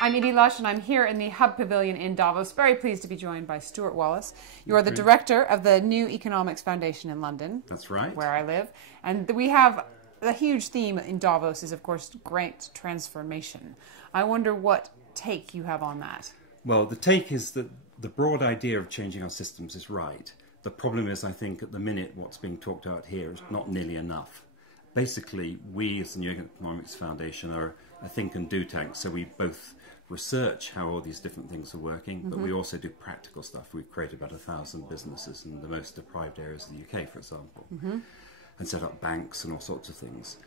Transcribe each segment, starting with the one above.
I'm Edie Lush, and I'm here in the Hub Pavilion in Davos. Very pleased to be joined by Stewart Wallis. You are the director of the New Economics Foundation in London. That's right. Where I live. And we have a huge theme in Davos is, of course, great transformation. I wonder what take you have on that. Well, the take is that the broad idea of changing our systems is right. The problem is, I think, at the minute, what's being talked about here is not nearly enough. Basically, we as the New Economics Foundation are a think and do tank, so we both research how all these different things are working, but we also do practical stuff. We've created about 1,000 businesses in the most deprived areas of the UK, for example, and set up banks and all sorts of things.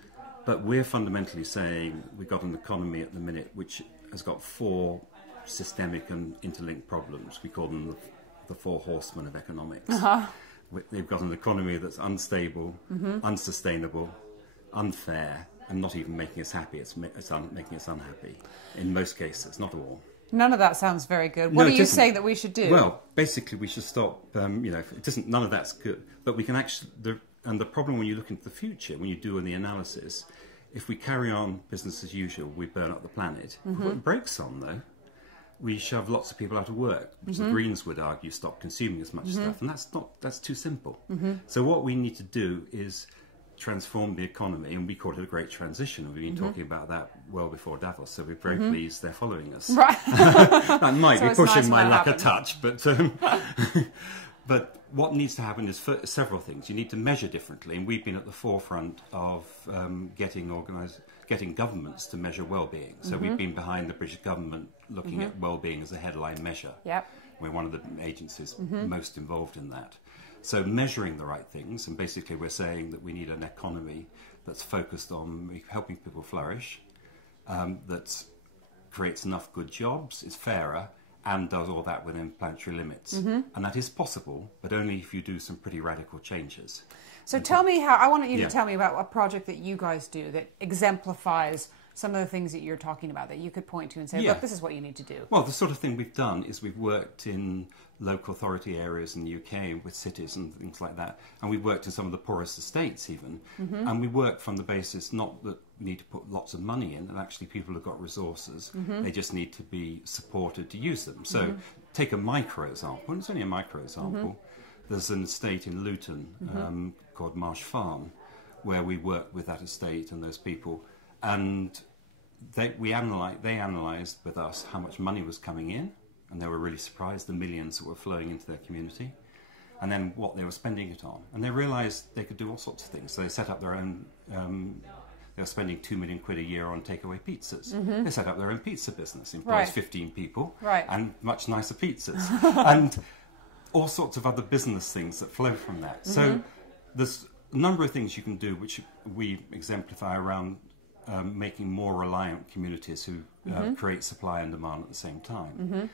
But we're fundamentally saying we've got an economy at the minute which has got 4 systemic and interlinked problems. We call them the 4 horsemen of economics. They've got an economy that's unstable, unsustainable, unfair, and not even making us happy. It's making us unhappy in most cases, not all. None of that sounds very good. What are you saying that we should do? Well, basically we should stop, it doesn't, none of that's good, but we can actually, and the problem when you look into the future, when you do the analysis, if we carry on business as usual, we burn up the planet. If we put the brakes on though, we shove lots of people out of work, which the Greens would argue stop consuming as much stuff, and that's too simple. So what we need to do is transform the economy, and we call it a great transition. We've been talking about that well before Davos, so we're very pleased they're following us. Right. That might be pushing my luck a touch, but what needs to happen is several things. You need to measure differently, and we've been at the forefront of getting governments to measure well-being. So we've been behind the British government looking at well-being as a headline measure. Yep. We're one of the agencies most involved in that. So measuring the right things, and basically we're saying that we need an economy that's focused on helping people flourish, that creates enough good jobs, is fairer, and does all that within planetary limits. And that is possible, but only if you do some pretty radical changes. So tell me I want you to tell me about a project that you guys do that exemplifies some of the things that you're talking about, that you could point to and say, look, this is what you need to do. Well, the sort of thing we've done is we've worked in local authority areas in the UK with cities and things like that, and we've worked in some of the poorest estates even, and we work from the basis not that we need to put lots of money in, and actually people have got resources, they just need to be supported to use them. So take a micro example, and it's only a micro example. There's an estate in Luton called Marsh Farm, where we work with that estate and those people, and they analysed with us how much money was coming in, and they were really surprised, the millions that were flowing into their community, and then what they were spending it on. And they realised they could do all sorts of things. So they set up their own, they were spending £2 million a year on takeaway pizzas. They set up their own pizza business, employs 15 people, and much nicer pizzas. And all sorts of other business things that flow from that. So there's a number of things you can do which we exemplify around making more reliant communities who create supply and demand at the same time.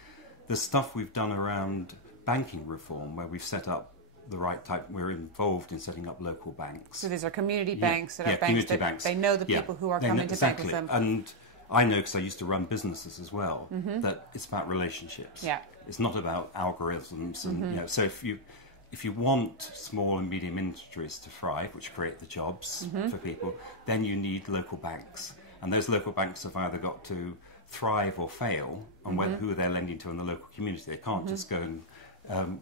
There's stuff we've done around banking reform, where we've set up the right type. We're involved in setting up local banks. So these are community banks that are banks that they know the people who are coming to bank with them. And I know, because I used to run businesses as well, that it's about relationships. It's not about algorithms. And so if you want small and medium industries to thrive, which create the jobs for people, then you need local banks. And those local banks have either got to thrive or fail on who they're lending to in the local community. They can't just go and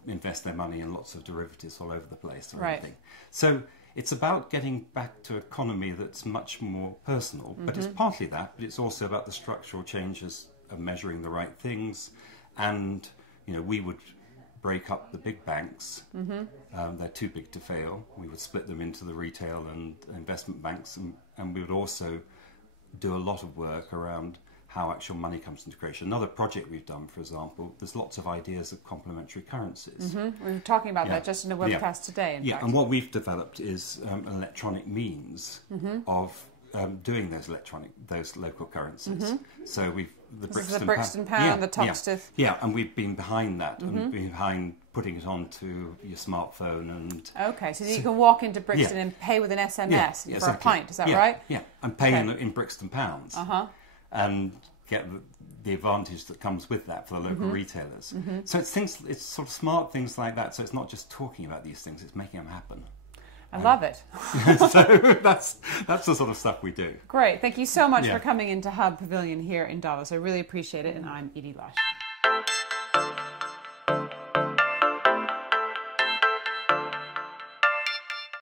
invest their money in lots of derivatives all over the place or anything. So it's about getting back to an economy that's much more personal, but it's partly that, but it's also about the structural changes of measuring the right things. And, we would break up the big banks. They're too big to fail. We would split them into the retail and investment banks, and we would also do a lot of work around how actual money comes into creation. Another project we've done, for example, there's lots of ideas of complementary currencies. We were talking about that just in a webcast today, in fact. And what we've developed is an electronic means of doing those local currencies. So the Brixton Pound that talks to... and we've been behind that, and behind putting it onto your smartphone. And okay, so you can walk into Brixton and pay with an SMS for a pint, is that right? Yeah, and pay in Brixton Pounds. And get the advantage that comes with that for the local retailers. So it's sort of smart things like that. So it's not just talking about these things, it's making them happen. I love it. So that's the sort of stuff we do. Great. Thank you so much for coming into Hub Pavilion here in Davos. I really appreciate it, and I'm Edie Lush.